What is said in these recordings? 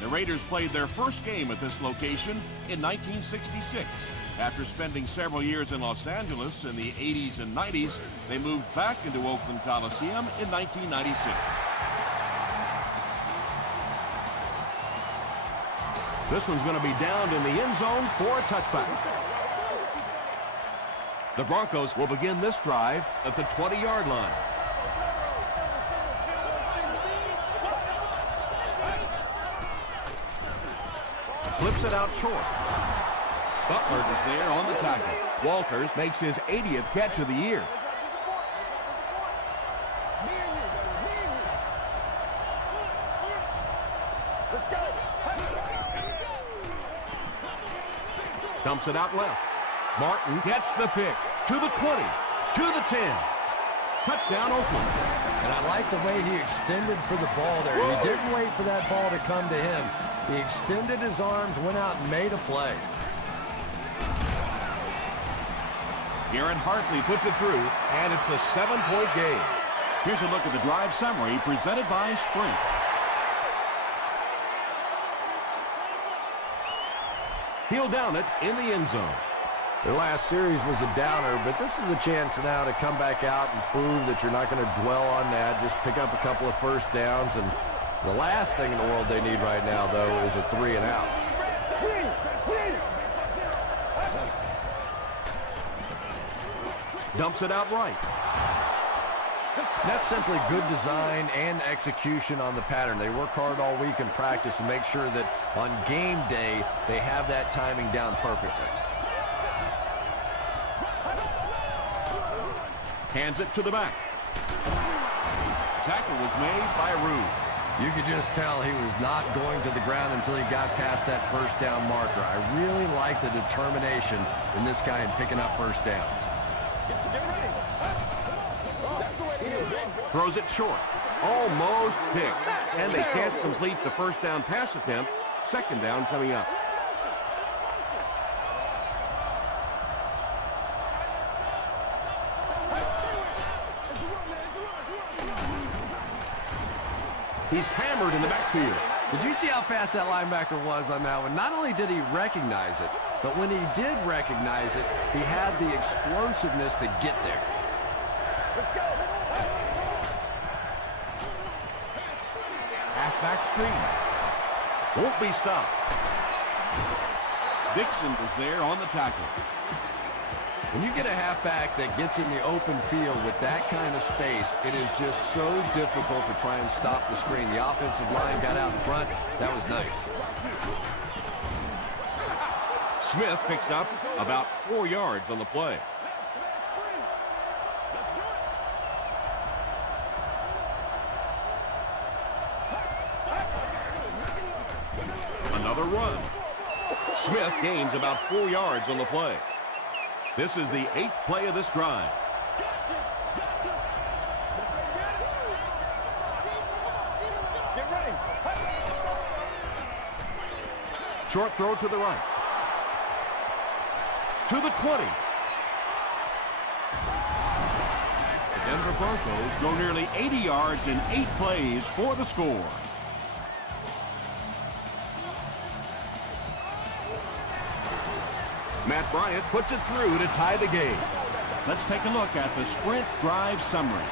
The Raiders played their first game at this location in 1966. After spending several years in Los Angeles in the 80s and 90s, they moved back into Oakland Coliseum in 1996. This one's going to be downed in the end zone for a touchback. The Broncos will begin this drive at the 20-yard line. Flips it out short. Butler is there on the tackle. Walters makes his 80th catch of the year. Let's go. Dumps it out left. Martin gets the pick to the 20, to the 10. Touchdown, Oakland. And I like the way he extended for the ball there. He didn't wait for that ball to come to him. He extended his arms, went out and made a play. Aaron Hartley puts it through, and it's a 7-point game. Here's a look at the drive summary presented by Sprint. He'll down it in the end zone. Their last series was a downer, but this is a chance now to come back out and prove that you're not going to dwell on that. Just pick up a couple of first downs, and the last thing in the world they need right now, though, is a 3 and out. Dumps it out right. That's simply good design and execution on the pattern. They work hard all week in practice to make sure that on game day they have that timing down perfectly. Hands it to the back. Tackle was made by Rude. You could just tell he was not going to the ground until he got past that first down marker. I really like the determination in this guy in picking up first downs. Throws it short. Almost picked. And they can't complete the first down pass attempt. Second down coming up. He's hammered in the backfield. Did you see how fast that linebacker was on that one? Not only did he recognize it, but when he did recognize it, he had the explosiveness to get there. Let's go. Halfback screen. Won't be stopped. Dixon was there on the tackle. When you get a halfback that gets in the open field with that kind of space, it is just so difficult to try and stop the screen. The offensive line got out in front. That was nice. Smith picks up about 4 yards on the play. Another run. Smith gains about 4 yards on the play. This is the 8th play of this drive. Get ready. Short throw to the right. To the 20. The Denver Broncos go nearly 80 yards in 8 plays for the score. Matt Bryant puts it through to tie the game. Let's take a look at the Sprint drive summary.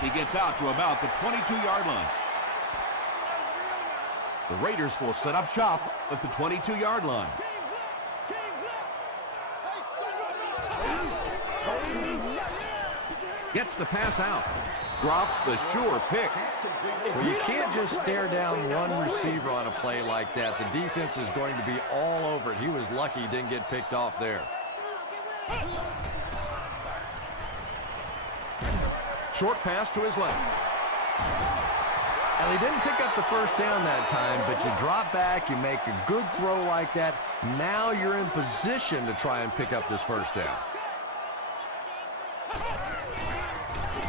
He gets out to about the 22-yard line. The Raiders will set up shop at the 22-yard line. Gets the pass out. Drops the sure pick. Well, you can't just stare down one receiver on a play like that. The defense is going to be all over it. He was lucky he didn't get picked off there. Short pass to his left. And he didn't pick up the first down that time, but you drop back, you make a good throw like that. Now you're in position to try and pick up this first down.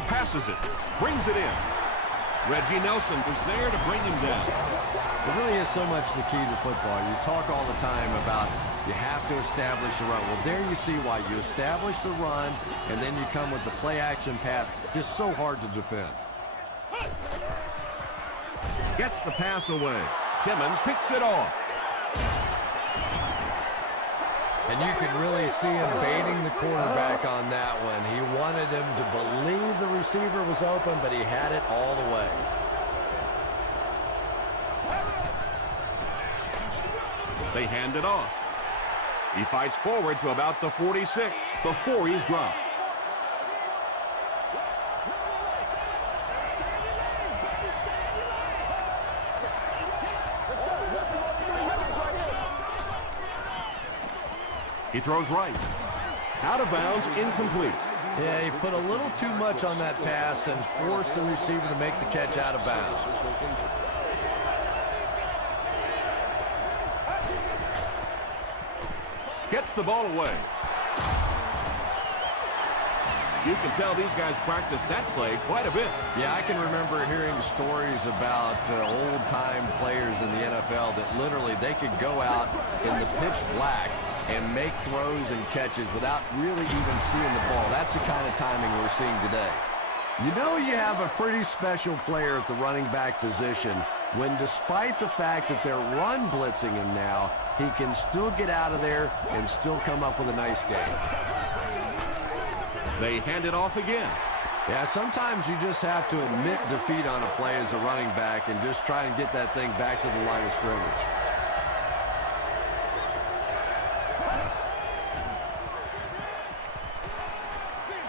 Passes it. Brings it in. Reggie Nelson was there to bring him down. It really is so much the key to football. You talk all the time about you have to establish the run. Well, there you see why. You establish the run, and then you come with the play-action pass. Just so hard to defend. Gets the pass away. Timmons picks it off. And you can really see him baiting the quarterback on that one. He wanted him to believe the receiver was open, but he had it all the way. They hand it off. He fights forward to about the 46 before he's dropped. He throws right. Out of bounds, incomplete. Yeah, he put a little too much on that pass and forced the receiver to make the catch out of bounds. Gets the ball away. You can tell these guys practice that play quite a bit. Yeah, I can remember hearing stories about old-time players in the NFL that literally they could go out in the pitch black and make throws and catches without really even seeing the ball. That's the kind of timing we're seeing today. You know you have a pretty special player at the running back position when, despite the fact that they're run blitzing him now, he can still get out of there and still come up with a nice game. They hand it off again. Yeah, sometimes you just have to admit defeat on a play as a running back and just try and get that thing back to the line of scrimmage.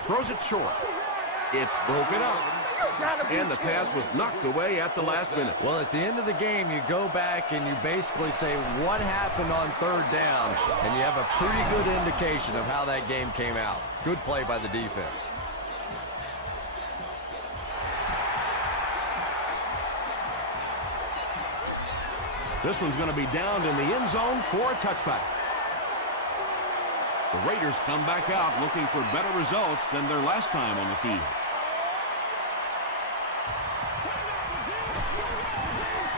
Throws it short. It's broken up. And the pass was knocked away at the last minute. Well, at the end of the game, you go back and you basically say what happened on third down, and you have a pretty good indication of how that game came out. Good play by the defense. This one's going to be downed in the end zone for a touchback. The Raiders come back out looking for better results than their last time on the field.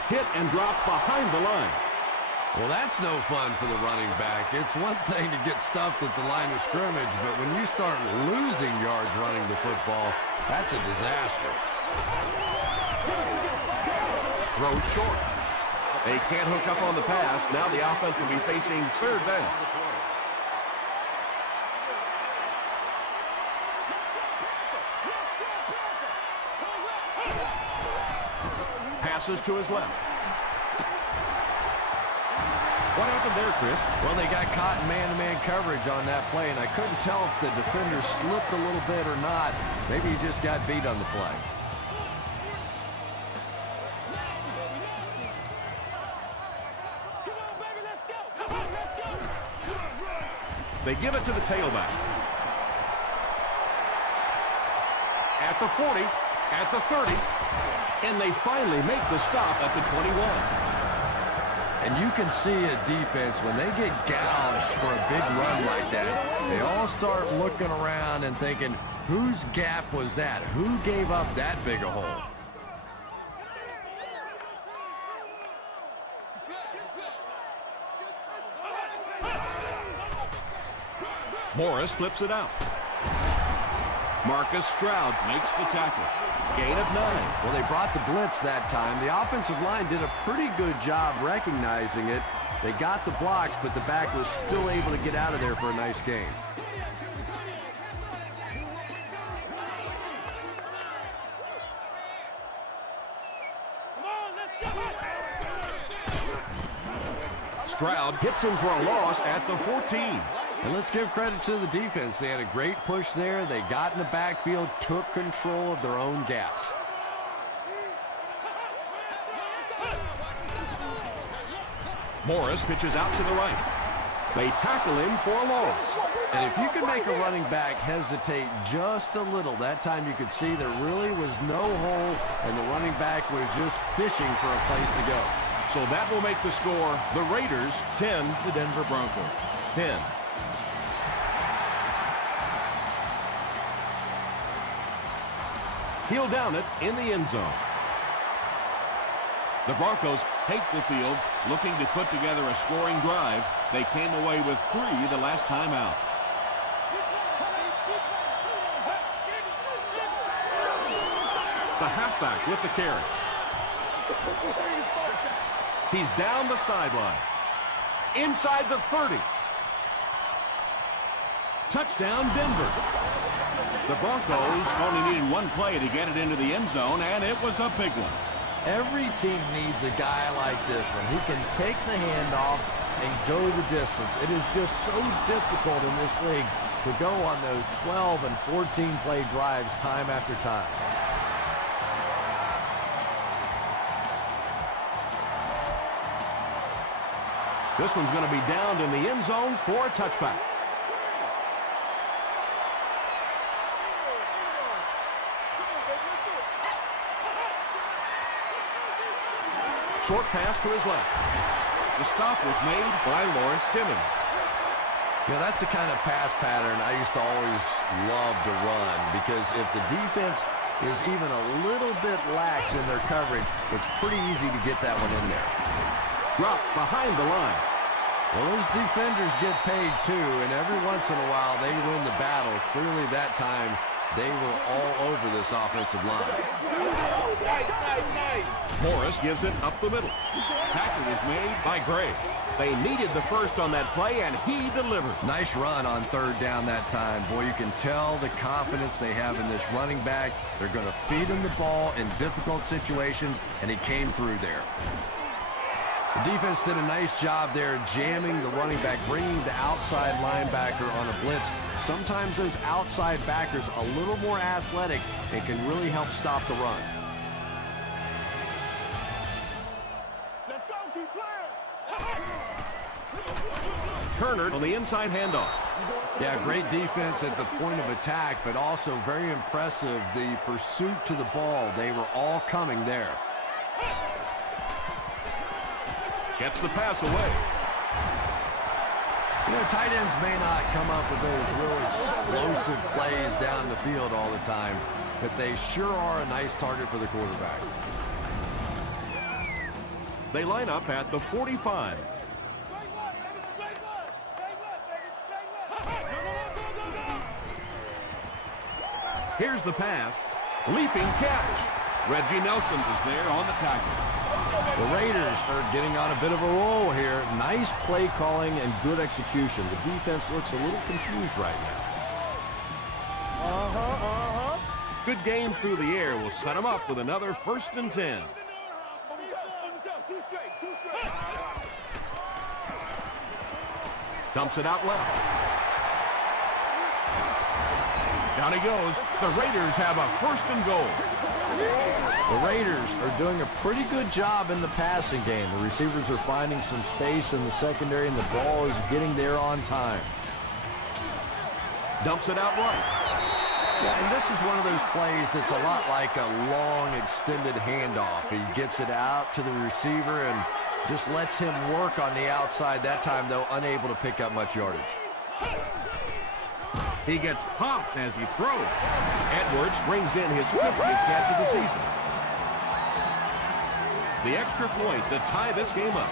Hit and drop behind the line. Well, that's no fun for the running back. It's one thing to get stuffed at the line of scrimmage, but when you start losing yards running the football, that's a disaster. Throw short. They can't hook up on the pass. Now the offense will be facing third down. Passes to his left. What happened there, Chris? Well, they got caught in man-to-man coverage on that play, and I couldn't tell if the defender slipped a little bit or not. Maybe he just got beat on the play. They give it to the tailback. At the 40, at the 30, and they finally make the stop at the 21. And you can see a defense, when they get gouged for a big run like that, they all start looking around and thinking, whose gap was that? Who gave up that big a hole? Morris flips it out. Marcus Stroud makes the tackle. Gain of 9. Well, they brought the blitz that time. The offensive line did a pretty good job recognizing it. They got the blocks, but the back was still able to get out of there for a nice gain. Stroud hits him for a loss at the 14. And let's give credit to the defense. They had a great push there. They got in the backfield, took control of their own gaps. Morris pitches out to the right. They tackle him for a loss. And if you can make a running back hesitate just a little, that time you could see there really was no hole, and the running back was just fishing for a place to go. So that will make the score the Raiders 10, the Denver Broncos 10. He'll down it in the end zone. The Broncos take the field, looking to put together a scoring drive. They came away with 3 the last time out. The halfback with the carry. He's down the sideline. Inside the 30. Touchdown, Denver. The Broncos only needed 1 play to get it into the end zone, and it was a big one. Every team needs a guy like this one. He can take the handoff and go the distance. It is just so difficult in this league to go on those 12 and 14 play drives time after time. This one's going to be downed in the end zone for a touchback. Short pass to his left. The stop was made by Lawrence Timmons. Yeah, that's the kind of pass pattern I used to always love to run, because if the defense is even a little bit lax in their coverage, it's pretty easy to get that one in there. Dropped behind the line. Well, those defenders get paid too, and every once in a while they win the battle. Clearly that time they were all over this offensive line. Morris gives it up the middle. Tackle is made by Gray. They needed the first on that play, and he delivered. Nice run on 3rd down that time. Boy, you can tell the confidence they have in this running back. They're going to feed him the ball in difficult situations, and he came through there. The defense did a nice job there jamming the running back, bringing the outside linebacker on a blitz. Sometimes those outside backers a little more athletic and can really help stop the run. Let's go, keep playing. Turner on the inside handoff. Yeah, great defense at the point of attack, but also very impressive the pursuit to the ball. They were all coming there. Gets the pass away. You know, tight ends may not come up with those real explosive plays down the field all the time, but they sure are a nice target for the quarterback. They line up at the 45. Here's the pass. Leaping catch. Reggie Nelson is there on the tackle. The Raiders are getting on a bit of a roll here. Nice play calling and good execution. The defense looks a little confused right now. Good game through the air will set them up with another 1st and 10. Dumps it out left. Down he goes. The Raiders have a 1st and goal. The Raiders are doing a pretty good job in the passing game. The receivers are finding some space in the secondary, and the ball is getting there on time. Dumps it out right. Yeah, and this is one of those plays that's a lot like a long, extended handoff. He gets it out to the receiver and just lets him work on the outside. That time, though, unable to pick up much yardage. He gets popped as he throws. Edwards brings in his 50th catch of the season. The extra point to tie this game up.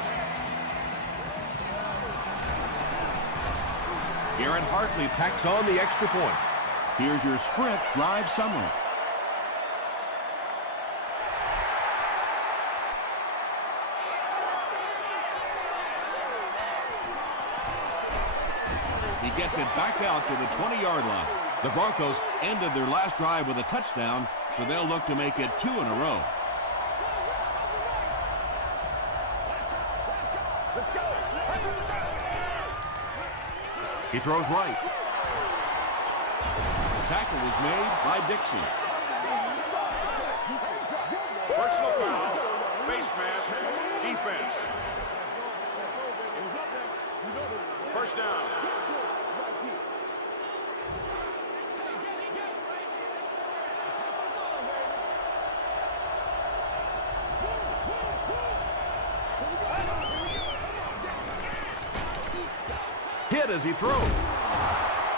Garrett Hartley packs on the extra point. Here's your sprint drive summary. He gets it back out to the 20-yard line. The Broncos ended their last drive with a touchdown, so they'll look to make it 2 in a row. Let's go. He throws right. Tackle was made by Dixon. Personal foul, face mask, defense. 1st down. Hit as he throws.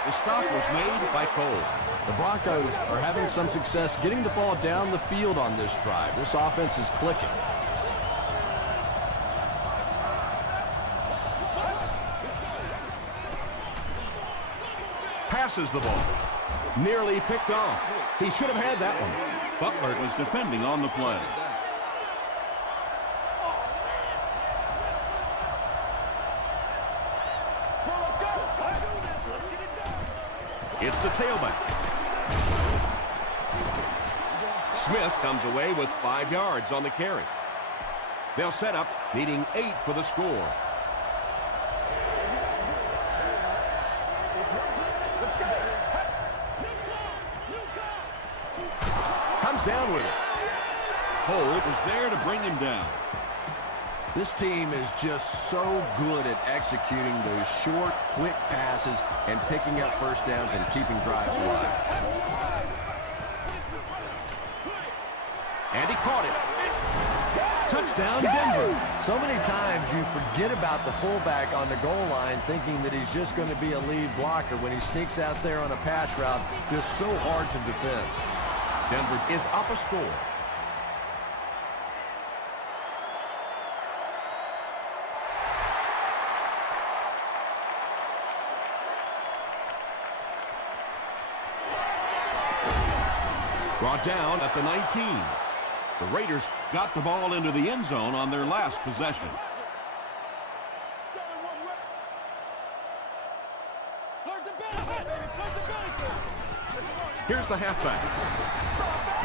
The stop was made by Cole. The Broncos are having some success getting the ball down the field on this drive. This offense is clicking. passes the ball. Nearly picked off. He should have had that one. Butler was defending on the play. It's the tailback. Smith comes away with 5 yards on the carry. They'll set up, needing 8 for the score. Comes down with it. Holt was there to bring him down. This team is just so good at executing those short, quick passes and picking up first downs and keeping drives alive. And he caught it. Touchdown, Denver. So many times you forget about the fullback on the goal line thinking that he's just going to be a lead blocker when he sneaks out there on a pass route. Just so hard to defend. Denver is up a score. Brought down at the 19. The Raiders got the ball into the end zone on their last possession. Here's the halfback.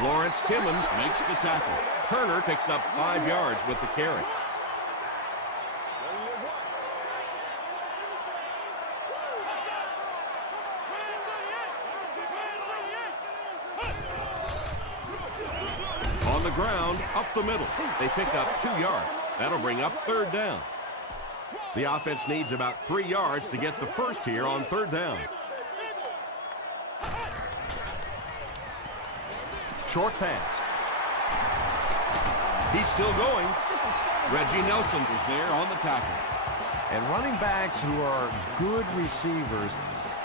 Lawrence Timmons makes the tackle. Turner picks up 5 yards with the carry. On the ground, up the middle. They pick up 2 yards. That'll bring up 3rd down. The offense needs about 3 yards to get the first here on 3rd down. Short pass. He's still going. Reggie Nelson is there on the tackle. And running backs who are good receivers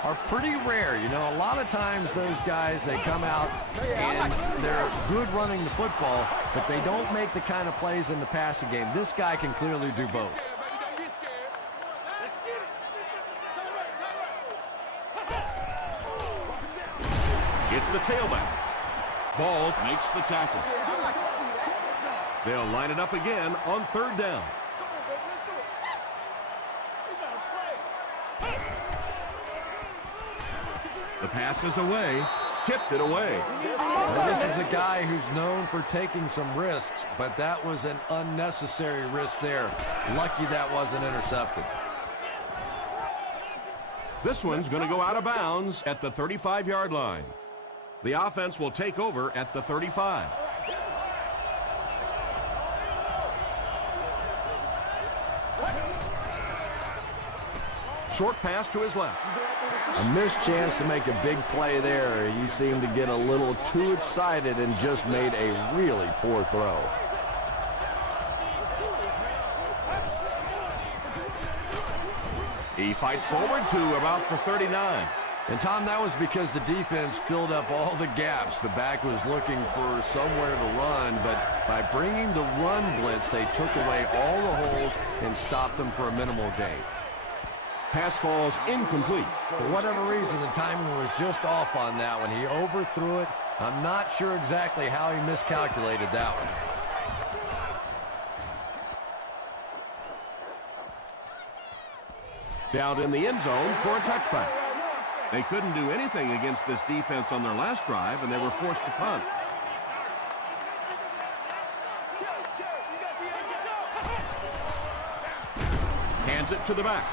are pretty rare. You know, a lot of times those guys, they come out and they're good running the football, but they don't make the kind of plays in the passing game. This guy can clearly do both. It's the tailback. Ball makes the tackle. They'll line it up again on 3rd down. The pass is away. Tipped it away. Well, this is a guy who's known for taking some risks, but that was an unnecessary risk there. Lucky that wasn't intercepted. This one's going to go out of bounds at the 35-yard line. The offense will take over at the 35. Short pass to his left. A missed chance to make a big play there. He seemed to get a little too excited and just made a really poor throw. He fights forward to about the 39. And, Tom, that was because the defense filled up all the gaps. The back was looking for somewhere to run, but by bringing the run blitz, they took away all the holes and stopped them for a minimal gain. Pass falls incomplete. For whatever reason, the timing was just off on that one. He overthrew it. I'm not sure exactly how he miscalculated that one. Down in the end zone for a touchback. They couldn't do anything against this defense on their last drive, and they were forced to punt. Hands it to the back.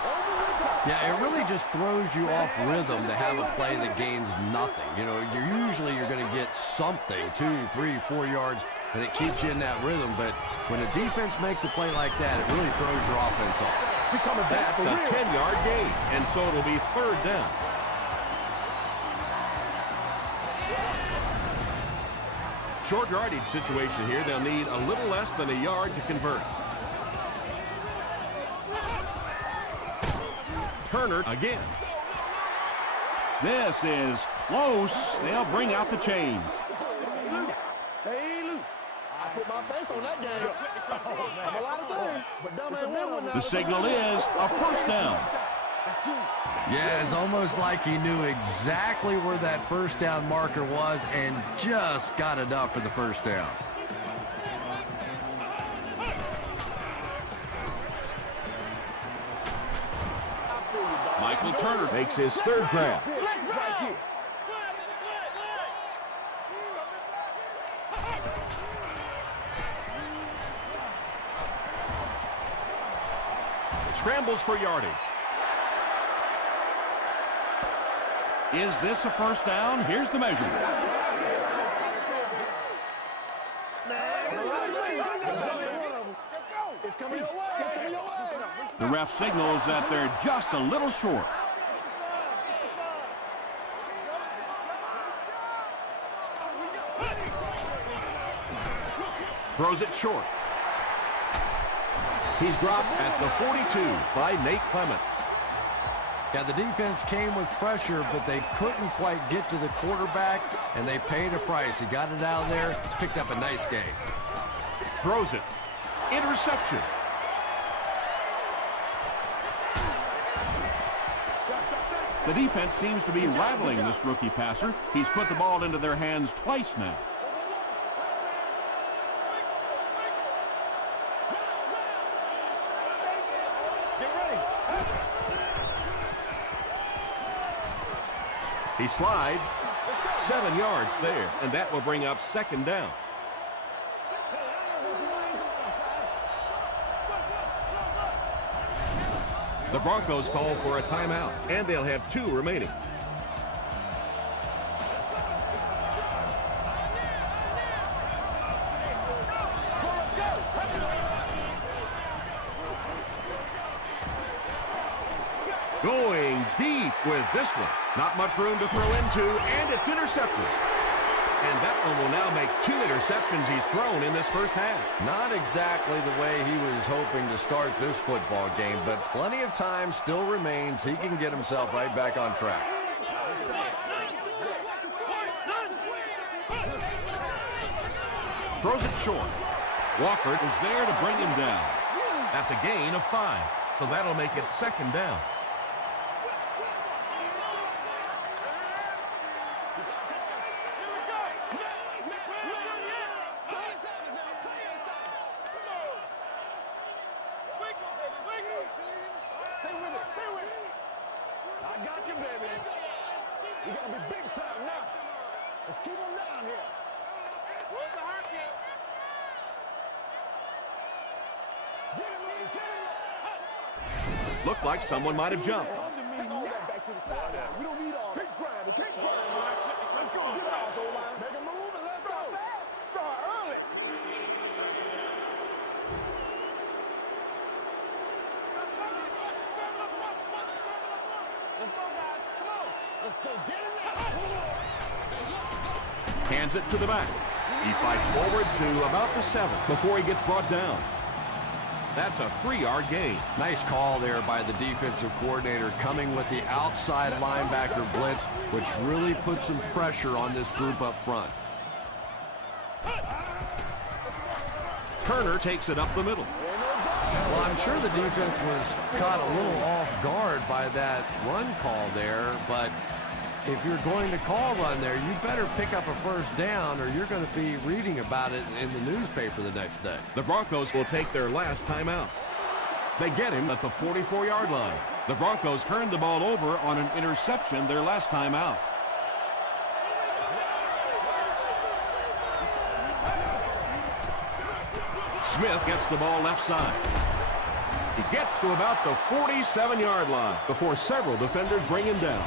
Yeah, it really just throws you off rhythm to have a play that gains nothing. You know, you're going to get something, 2, 3, 4 yards, and it keeps you in that rhythm. But when a defense makes a play like that, it really throws your offense off. That's a 10-yard gain, and so it'll be 3rd down. Short yardage situation here. They'll need a little less than a yard to convert. Turner again. This is close. They'll bring out the chains. Stay loose. I put my face on that game. I'm a lot of things, but dumb ain't one. The signal is a 1st down. Yeah, it's almost like he knew exactly where that first down marker was and just got enough for the first down. Michael Turner makes his third grab. Scrambles for yardage. Is this a first down? Here's the measurement. The ref signals that they're just a little short. Throws it short. He's dropped at the 42 by Nate Clement. Yeah, the defense came with pressure, but they couldn't quite get to the quarterback, and they paid a price. He got it out there, picked up a nice gain. Throws it. Interception. The defense seems to be rattling this rookie passer. He's put the ball into their hands twice now. He slides 7 yards there, and that will bring up second down. The Broncos call for a timeout, and they'll have 2 remaining. Going deep with this one. Not much room to throw into, and it's intercepted. And that one will now make 2 interceptions he's thrown in this first half. Not exactly the way he was hoping to start this football game, but plenty of time still remains. He can get himself right back on track. Throws it short. Walker is there to bring him down. That's a gain of 5, so that'll make it second down. Looked like someone might have jumped. Hands it to the back. He fights forward to about the 7 before he gets brought down. That's a 3-yard gain. Nice call there by the defensive coordinator, coming with the outside linebacker blitz, which really put some pressure on this group up front. Turner takes it up the middle. Well, I'm sure the defense was caught a little off guard by that run call there, but if you're going to call run there, you better pick up a first down or you're going to be reading about it in the newspaper the next day. The Broncos will take their last timeout. They get him at the 44-yard line. The Broncos turned the ball over on an interception their last time out. Smith gets the ball left side. He gets to about the 47-yard line before several defenders bring him down.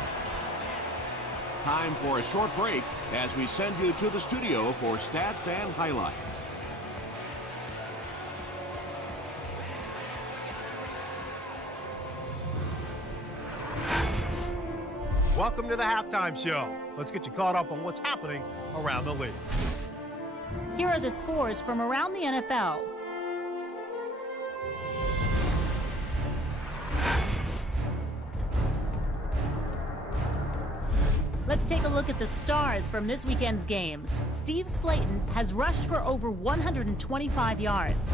Time for a short break as we send you to the studio for stats and highlights. Welcome to the halftime show. Let's get you caught up on what's happening around the league. Here are the scores from around the NFL. Let's take a look at the stars from this weekend's games. Steve Slayton has rushed for over 125 yards.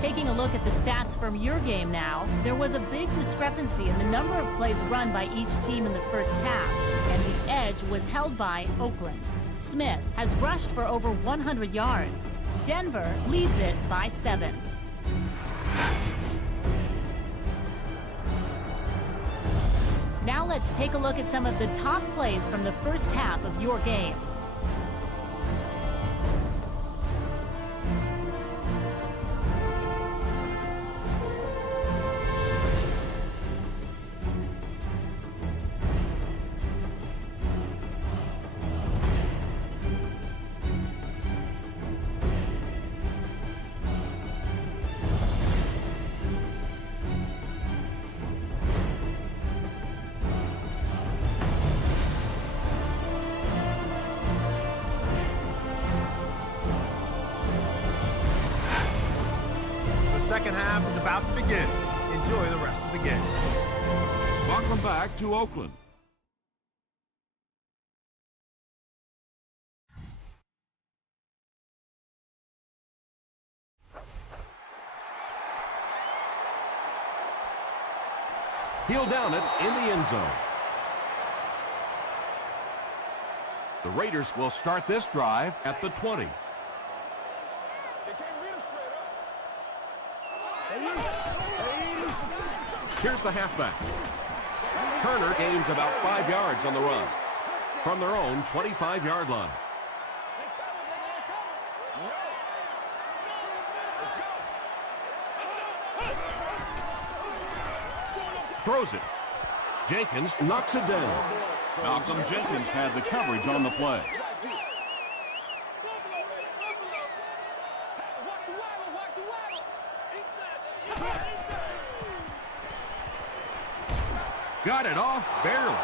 Taking a look at the stats from your game now, there was a big discrepancy in the number of plays run by each team in the first half, and the edge was held by Oakland. Smith has rushed for over 100 yards. Denver leads it by 7. Now let's take a look at some of the top plays from the first half of your game. The second half is about to begin. Enjoy the rest of the game. Welcome back to Oakland. He'll down it in the end zone. The Raiders will start this drive at the 20. Here's the halfback. Turner gains about 5 yards on the run from their own 25-yard line. Throws it. Jenkins knocks it down. Malcolm Jenkins had the coverage on the play. Got it off barely.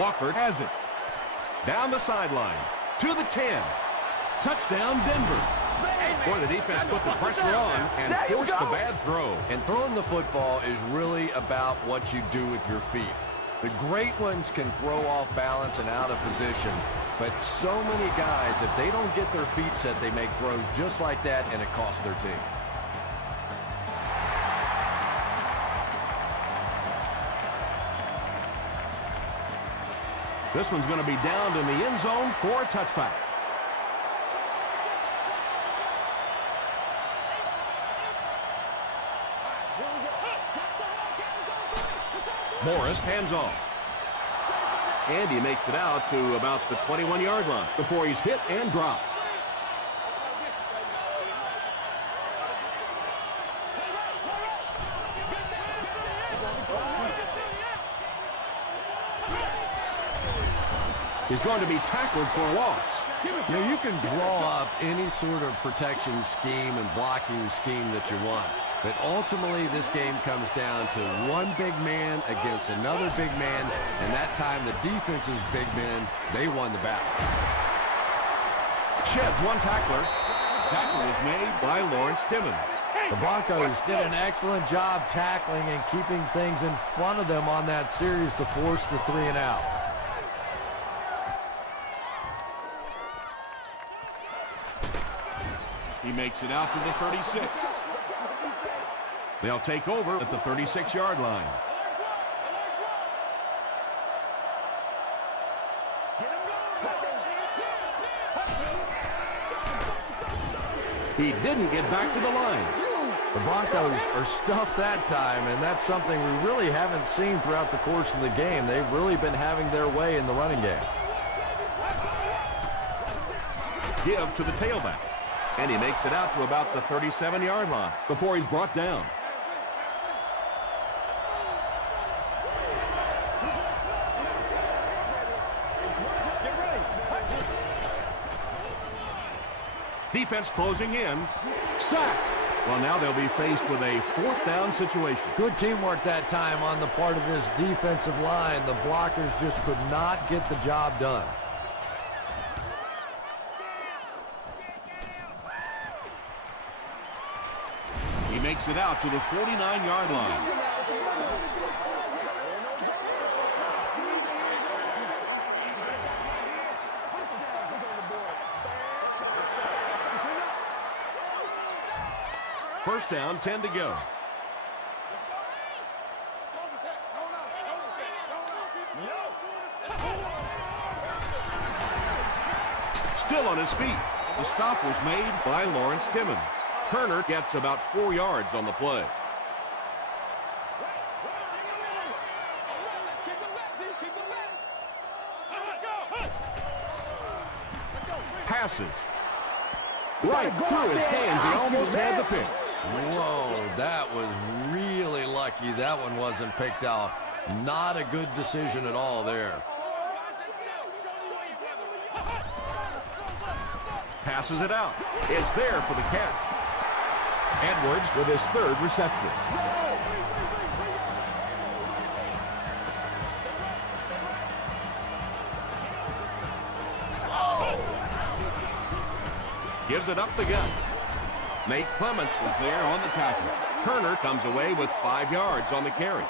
Walker has it. Down the sideline. To the 10. Touchdown, Denver. Boy, the defense put the pressure on and forced the bad throw. And throwing the football is really about what you do with your feet. The great ones can throw off balance and out of position, but so many guys, if they don't get their feet set, they make throws just like that, and it costs their team. This one's going to be downed in the end zone for a touchback. Morris hands off. And he makes it out to about the 21-yard line before he's hit and dropped. He's going to be tackled for a loss. You know, you can draw up any sort of protection scheme and blocking scheme that you want. But ultimately, this game comes down to one big man against another big man, and that time the defense's big men, they won the battle. Sheds one tackler. Tackle was made by Lawrence Timmons. The Broncos did an excellent job tackling and keeping things in front of them on that series to force the 3 and out. He makes it out to the 36. They'll take over at the 36-yard line. He didn't get back to the line. The Broncos are stuffed that time, and that's something we really haven't seen throughout the course of the game. They've really been having their way in the running game. Give to the tailback. And he makes it out to about the 37-yard line before he's brought down. Defense closing in. Sacked. Well, now they'll be faced with a 4th down situation. Good teamwork that time on the part of this defensive line. The blockers just could not get the job done. He makes it out to the 49-yard line. First down, 10 to go. Still on his feet. The stop was made by Lawrence Timmons. Turner gets about 4 yards on the play. Passes. Right through his hands. He almost had the pick. Whoa, that was really lucky. That one wasn't picked off. Not a good decision at all there. Passes it out. Is there for the catch. Edwards with his 3rd reception. Gives it up the gut. Nate Clements was there on the tackle. Turner comes away with 5 yards on the carry.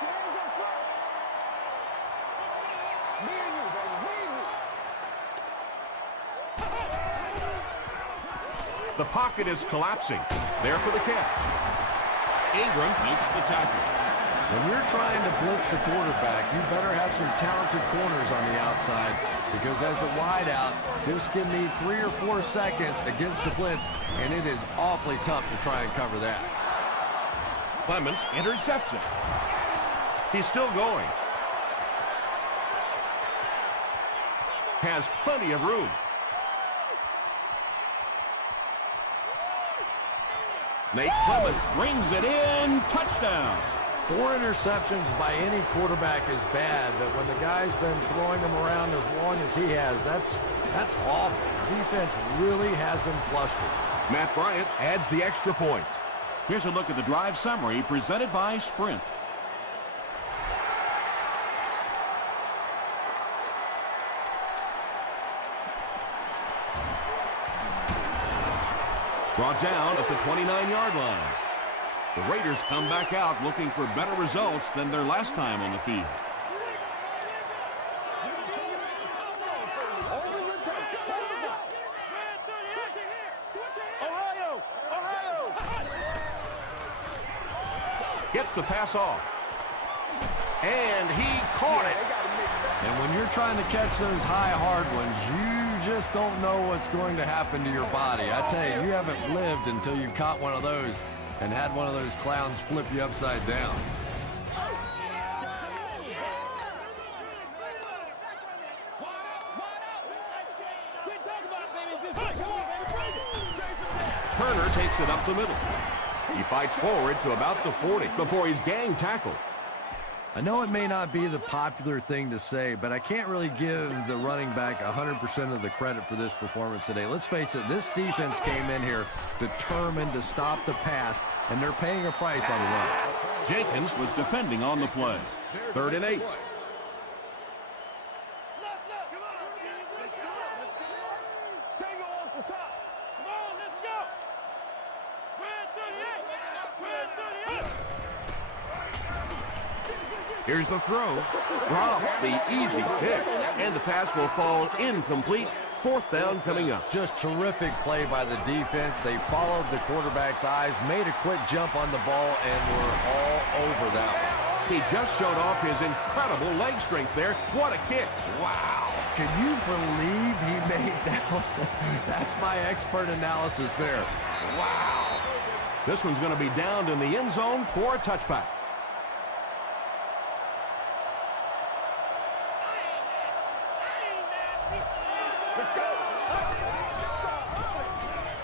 The pocket is collapsing. There for the catch. Ingram makes the tackle. When you're trying to blitz the quarterback, you better have some talented corners on the outside, because as a wideout, just give me 3 or 4 seconds against the blitz, and it is awfully tough to try and cover that. Clements intercepts it. He's still going. Has plenty of room. Nate Clements brings it in. Touchdown. 4 interceptions by any quarterback is bad, but when the guy's been throwing them around as long as he has, that's awful. Defense really has him flustered. Matt Bryant adds the extra point. Here's a look at the drive summary presented by Sprint. Brought down at the 29-yard line. The Raiders come back out looking for better results than their last time on the field. Gets the pass off. And he caught it. And when you're trying to catch those high, hard ones, you just don't know what's going to happen to your body. I tell you, you haven't lived until you caught one of those and had one of those clowns flip you upside down. Turner takes it up the middle. He fights forward to about the 40 before he's gang tackled. I know it may not be the popular thing to say, but I can't really give the running back 100% of the credit for this performance today. Let's face it, this defense came in here determined to stop the pass, and they're paying a price on the run. Jenkins was defending on the play. 3rd and 8. Here's the throw. Drops the easy pick. And the pass will fall incomplete. 4th down coming up. Just terrific play by the defense. They followed the quarterback's eyes, made a quick jump on the ball, and were all over that one. He just showed off his incredible leg strength there. What a kick. Wow. Can you believe he made that one? That's my expert analysis there. Wow. This one's going to be downed in the end zone for a touchback.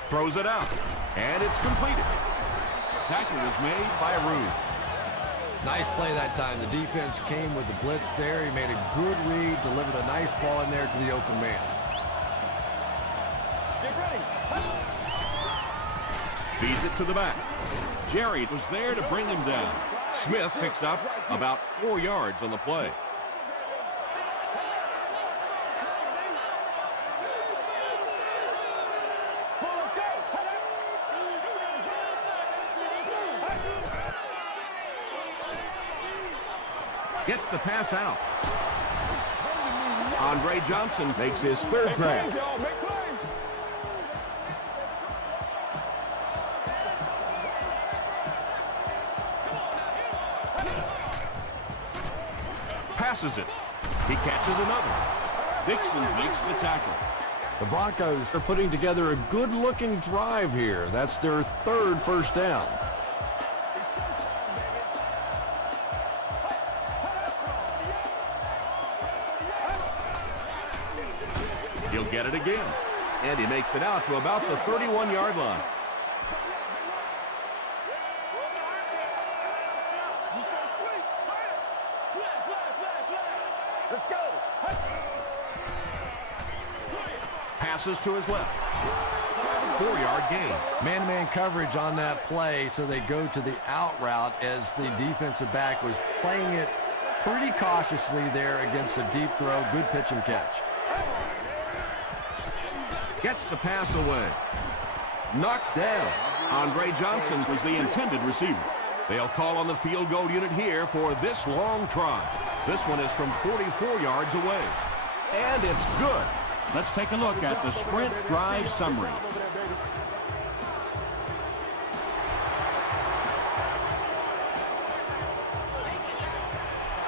Throws it out, and it's completed. Tackle was made by Rude. Nice play that time. The defense came with the blitz there. He made a good read, delivered a nice ball in there to the open man. Get ready. Feeds it to the back. Jerry was there to bring him down. Smith picks up about 4 yards on the play. Gets the pass out. Andre Johnson makes his 3rd grab. passes it. He catches another. Dixon makes the tackle. The Broncos are putting together a good-looking drive here. That's their third first down. He'll get it again. And he makes it out to about the 31-yard line. Let's go. Passes to his left. 4-yard gain. Man-to-man coverage on that play, so they go to the out route as the defensive back was playing it pretty cautiously there against a deep throw. Good pitch and catch. Gets the pass away. Knocked down. Andre Johnson was the intended receiver. They'll call on the field goal unit here for this long try. This one is from 44 yards away. And it's good. Let's take a look at the sprint drive summary.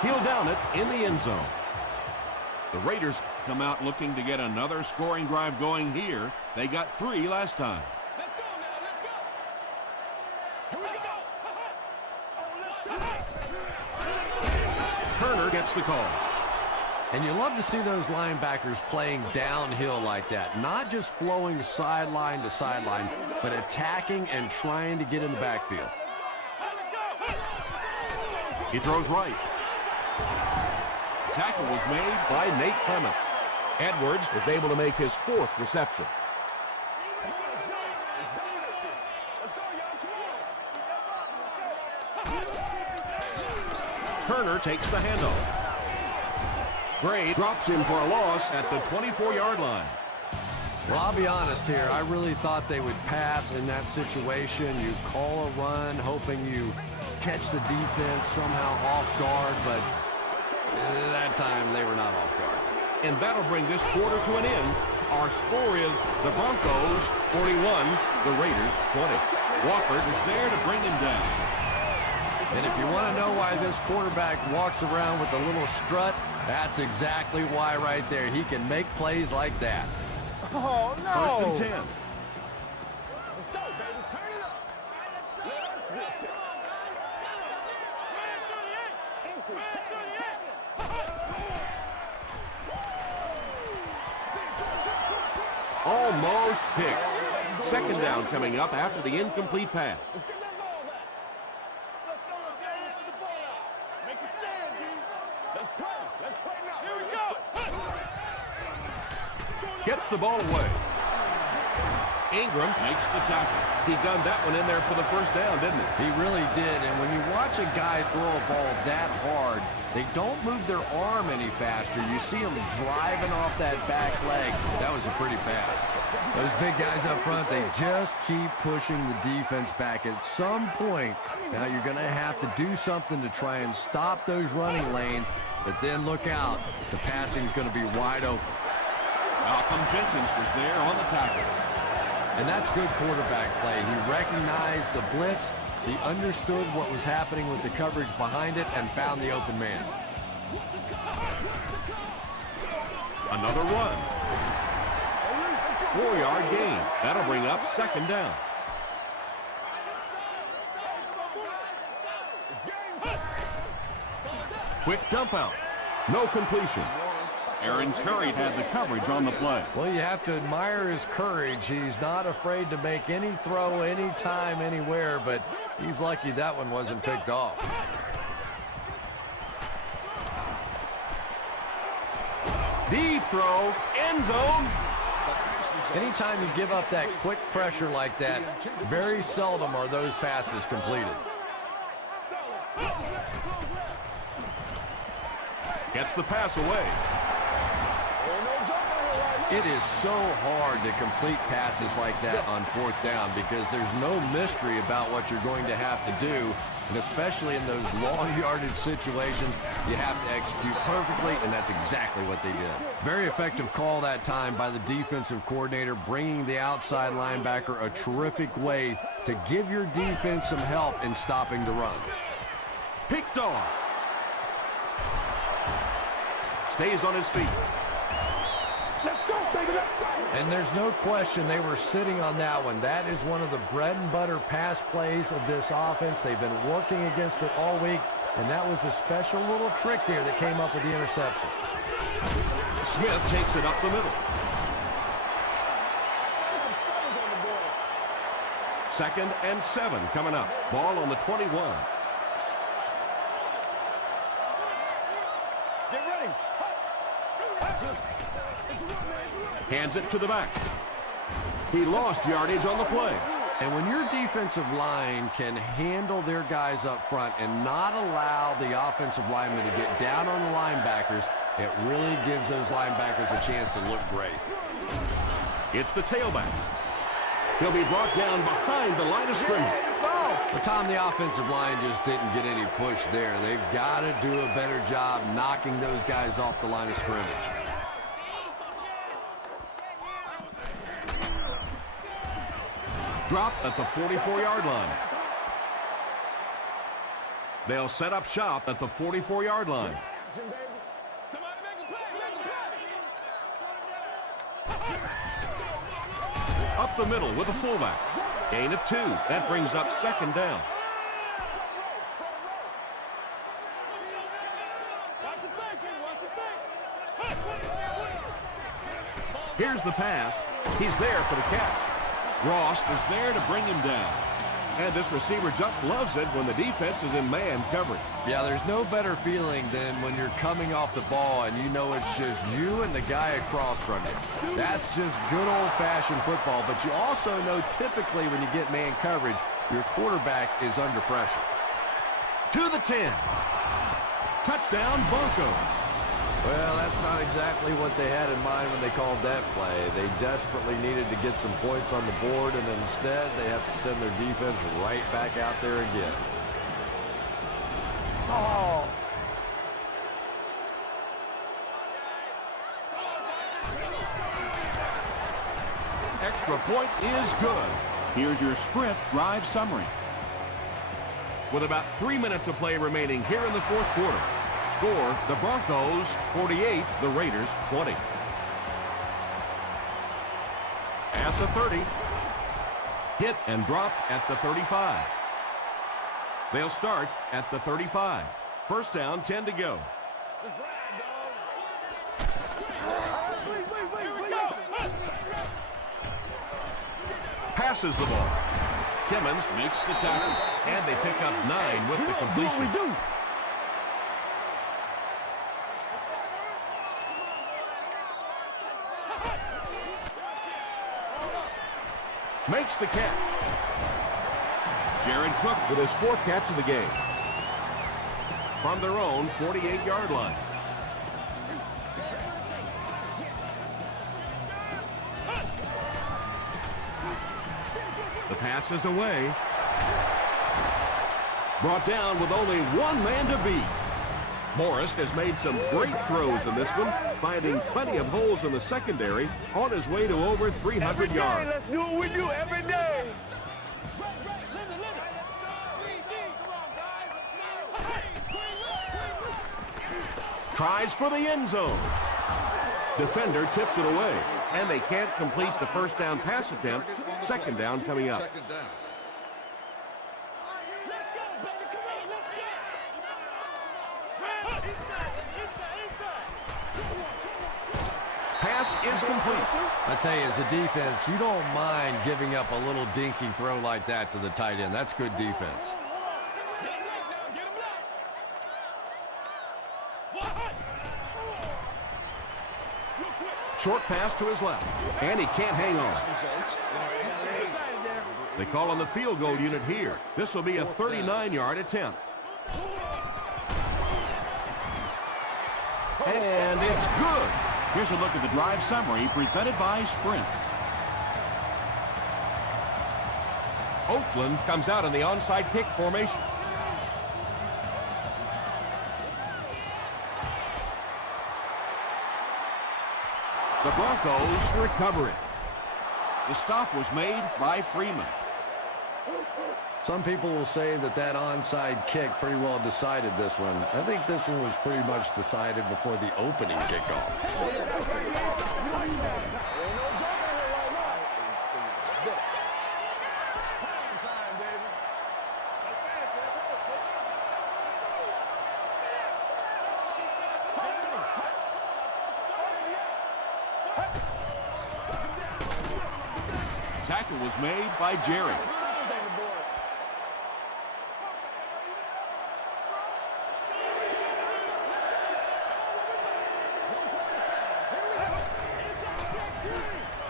He'll down it in the end zone. The Raiders come out looking to get another scoring drive going here. They got 3 last time. Let's go now. Let's go. Here we go. Turner gets the call. And you love to see those linebackers playing downhill like that. Not just flowing sideline to sideline, but attacking and trying to get in the backfield. He throws right. Tackle was made by Nate Clement. Edwards was able to make his 4th reception. Turner takes the handoff. Gray drops him for a loss at the 24-yard line. Well, I'll be honest here. I really thought they would pass in that situation. You call a run, hoping you catch the defense somehow off guard, but that time they were not off guard. And that'll bring this quarter to an end. Our score is the Broncos 41, the Raiders 20. Walker is there to bring him down. And if you want to know why this quarterback walks around with a little strut, that's exactly why right there. He can make plays like that. Oh, no. 1st and 10. Let's go, baby. Turn it up. Almost picked. 2nd down coming up after the incomplete pass. Let's get that ball back. Let's go. Let's get the ball out. Make a stand, G. Let's play. Let's play now. Here we go. Gets the ball away. Ingram makes the tackle. He gunned that one in there for the first down, didn't he? He really did. And when you watch a guy throw a ball that hard, they don't move their arm any faster. You see them driving off that back leg. That was a pretty pass. Those big guys up front, they just keep pushing the defense back. At some point, now you're going to have to do something to try and stop those running lanes. But then look out. The passing is going to be wide open. Malcolm Jenkins was there on the tackle. And that's good quarterback play. He recognized the blitz. He understood what was happening with the coverage behind it and found the open man. Another run. 4-yard gain. That'll bring up 2nd down. Quick dump out. No completion. Aaron Curry had the coverage on the play. Well, you have to admire his courage. He's not afraid to make any throw, anytime, anywhere, but he's lucky that one wasn't picked off. Deep throw, end zone. Anytime you give up that quick pressure like that, very seldom are those passes completed. Gets the pass away. It is so hard to complete passes like that on 4th down because there's no mystery about what you're going to have to do. And especially in those long yardage situations, you have to execute perfectly, and that's exactly what they did. Very effective call that time by the defensive coordinator, bringing the outside linebacker a terrific way to give your defense some help in stopping the run. Picked off. stays on his feet. Let's go, baby, let's go. And there's no question they were sitting on that one. That is one of the bread and butter pass plays of this offense. They've been working against it all week, and that was a special little trick there that came up with the interception. Smith takes it up the middle. 2nd and 7 coming up. Ball on the 21. Get ready. Hands it to the back. He lost yardage on the play. And when your defensive line can handle their guys up front and not allow the offensive linemen to get down on the linebackers, it really gives those linebackers a chance to look great. It's the tailback. He'll be brought down behind the line of scrimmage. But Tom, the offensive line just didn't get any push there. They've got to do a better job knocking those guys off the line of scrimmage. Drop at the 44-yard line. They'll set up shop at the 44-yard line. Somebody make a play. Up the middle with a fullback. Gain of 2. That brings up 2nd down. Here's the pass. He's there for the catch. Ross is there to bring him down. And this receiver just loves it when the defense is in man coverage. Yeah, there's no better feeling than when you're coming off the ball and you know it's just you and the guy across from you. That's just good old-fashioned football, but you also know typically when you get man coverage, your quarterback is under pressure. To the 10. Touchdown, Broncos. Well, that's not exactly what they had in mind when they called that play. They desperately needed to get some points on the board, and instead they have to send their defense right back out there again. Oh! Extra point is good. Here's your Sprint drive summary. With about 3 minutes of play remaining here in the 4th quarter. Score, the Broncos 48, the Raiders 20. At the 30. Hit and dropped at the 35. They'll start at the 35. First down, 10 to go. Passes the ball. Timmons makes the tackle, and they pick up 9 with the completion. Makes the catch. Jared Cook with his 4th catch of the game. From their own 48-yard line. The pass is away. Brought down with only one man to beat. Morris has made some great throws in this one, finding plenty of holes in the secondary on his way to over 300 yards. Let's do what we do every day. Tries for the end zone. Defender tips it away, and they can't complete the first down pass attempt. 2nd down coming up. Pass is complete. I tell you, as a defense, you don't mind giving up a little dinky throw like that to the tight end. That's good defense. Short pass to his left, and he can't hang on. They call on the field goal unit here. This will be a 39-yard attempt. And it's good. Here's a look at the drive summary presented by Sprint. Oakland comes out in the onside kick formation. The Broncos recover it. The stop was made by Freeman. Some people will say that onside kick pretty well decided this one. I think this one was pretty much decided before the opening kickoff. Tackle was made by Jerry.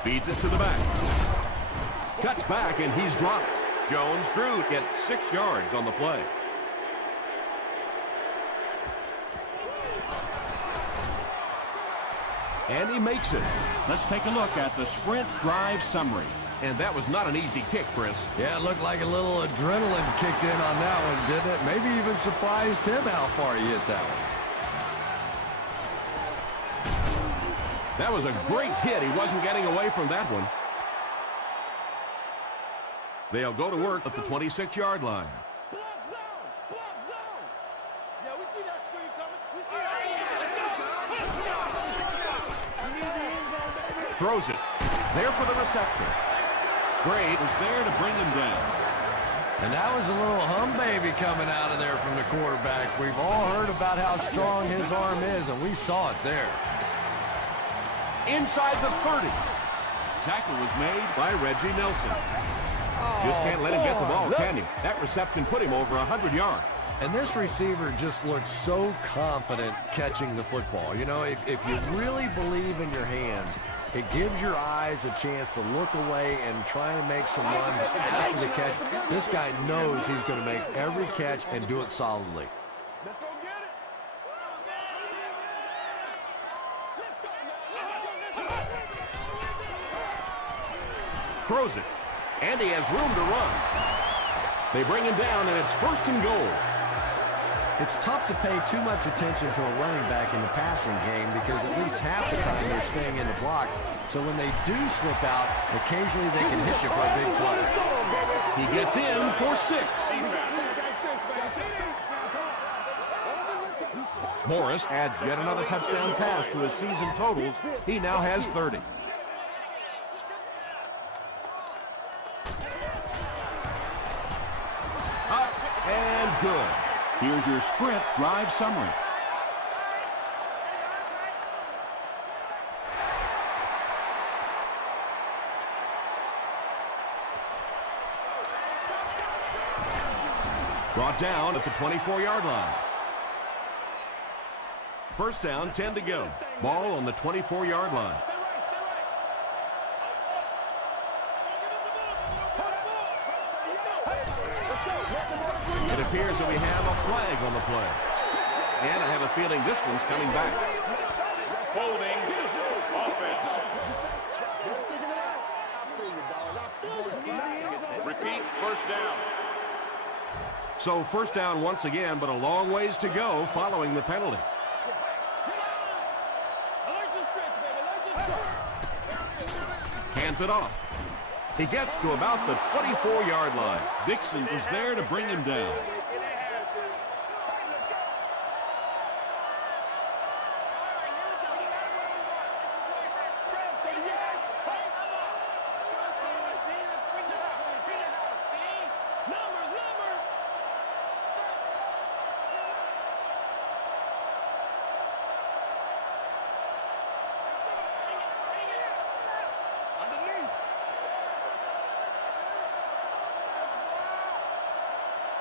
Feeds it to the back. Cuts back, and he's dropped. Jones-Drew gets 6 yards on the play. And he makes it. Let's take a look at the sprint drive summary. And that was not an easy kick, Chris. Yeah, it looked like a little adrenaline kicked in on that one, didn't it? Maybe even surprised him how far he hit that one. That was a great hit. He wasn't getting away from that one. They'll go to work at the 26-yard line. Block zone! Block zone! Yeah, we see that screen coming. We see that. Throws it. There for the reception. Gray was there to bring him down. And that was a little hum baby coming out of there from the quarterback. We've all heard about how strong his arm is, and we saw it there. Inside the 30. Tackle was made by Reggie Nelson. Just can't let him get the ball, can you? That reception put him over 100 yards. And this receiver just looks so confident catching the football. You know, if you really believe in your hands, it gives your eyes a chance to look away and try and make some runs after the catch. This guy knows he's going to make every catch and do it solidly. Let's go get it. Throws it. And he has room to run. They bring him down, and it's 1st and goal. It's tough to pay too much attention to a running back in the passing game because at least half the time they're staying in the block. So when they do slip out, occasionally they can hit you for a big play. He gets in for 6. Morris adds yet another touchdown pass to his season totals. He now has 30. Up and good. Here's your sprint drive summary. Brought down at the 24-yard line. 1st down, 10 to go. Ball on the 24-yard line. It appears that we have a flag on the play. And I have a feeling this one's coming back. Holding offense. Repeat, 1st down. So 1st down once again, but a long ways to go following the penalty. Hands it off. He gets to about the 24-yard line. Dixon was there to bring him down.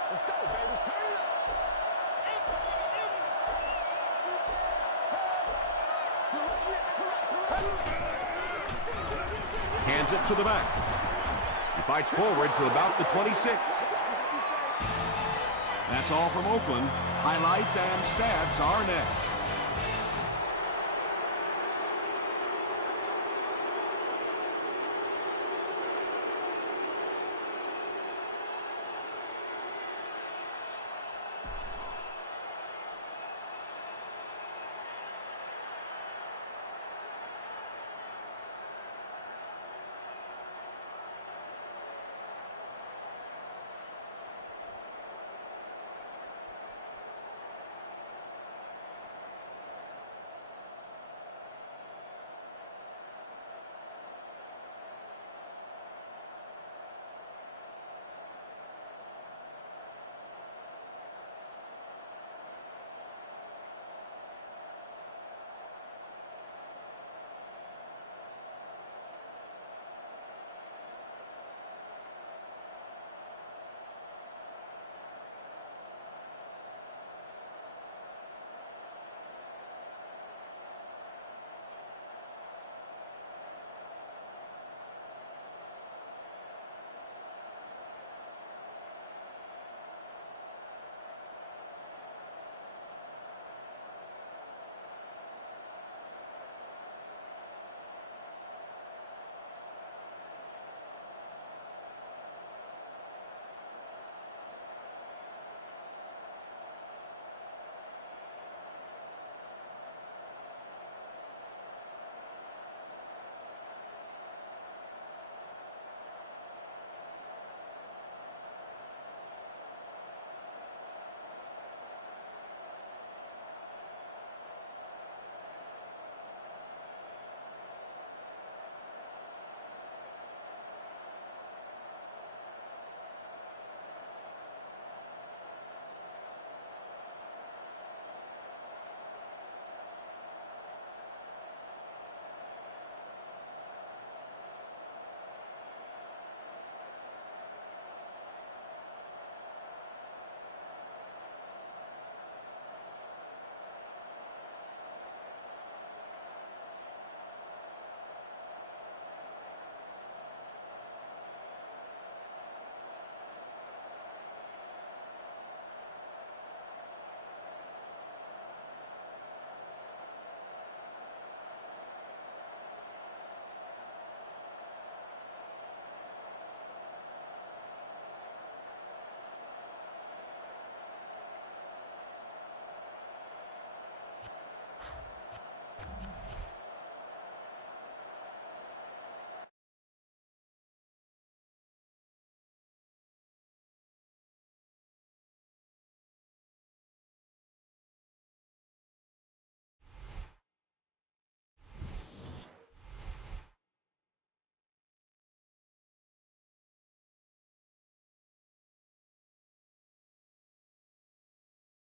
Let's go, baby. Turn it up. Hands it to the back. He fights forward to about the 26. That's all from Oakland. Highlights and stats are next.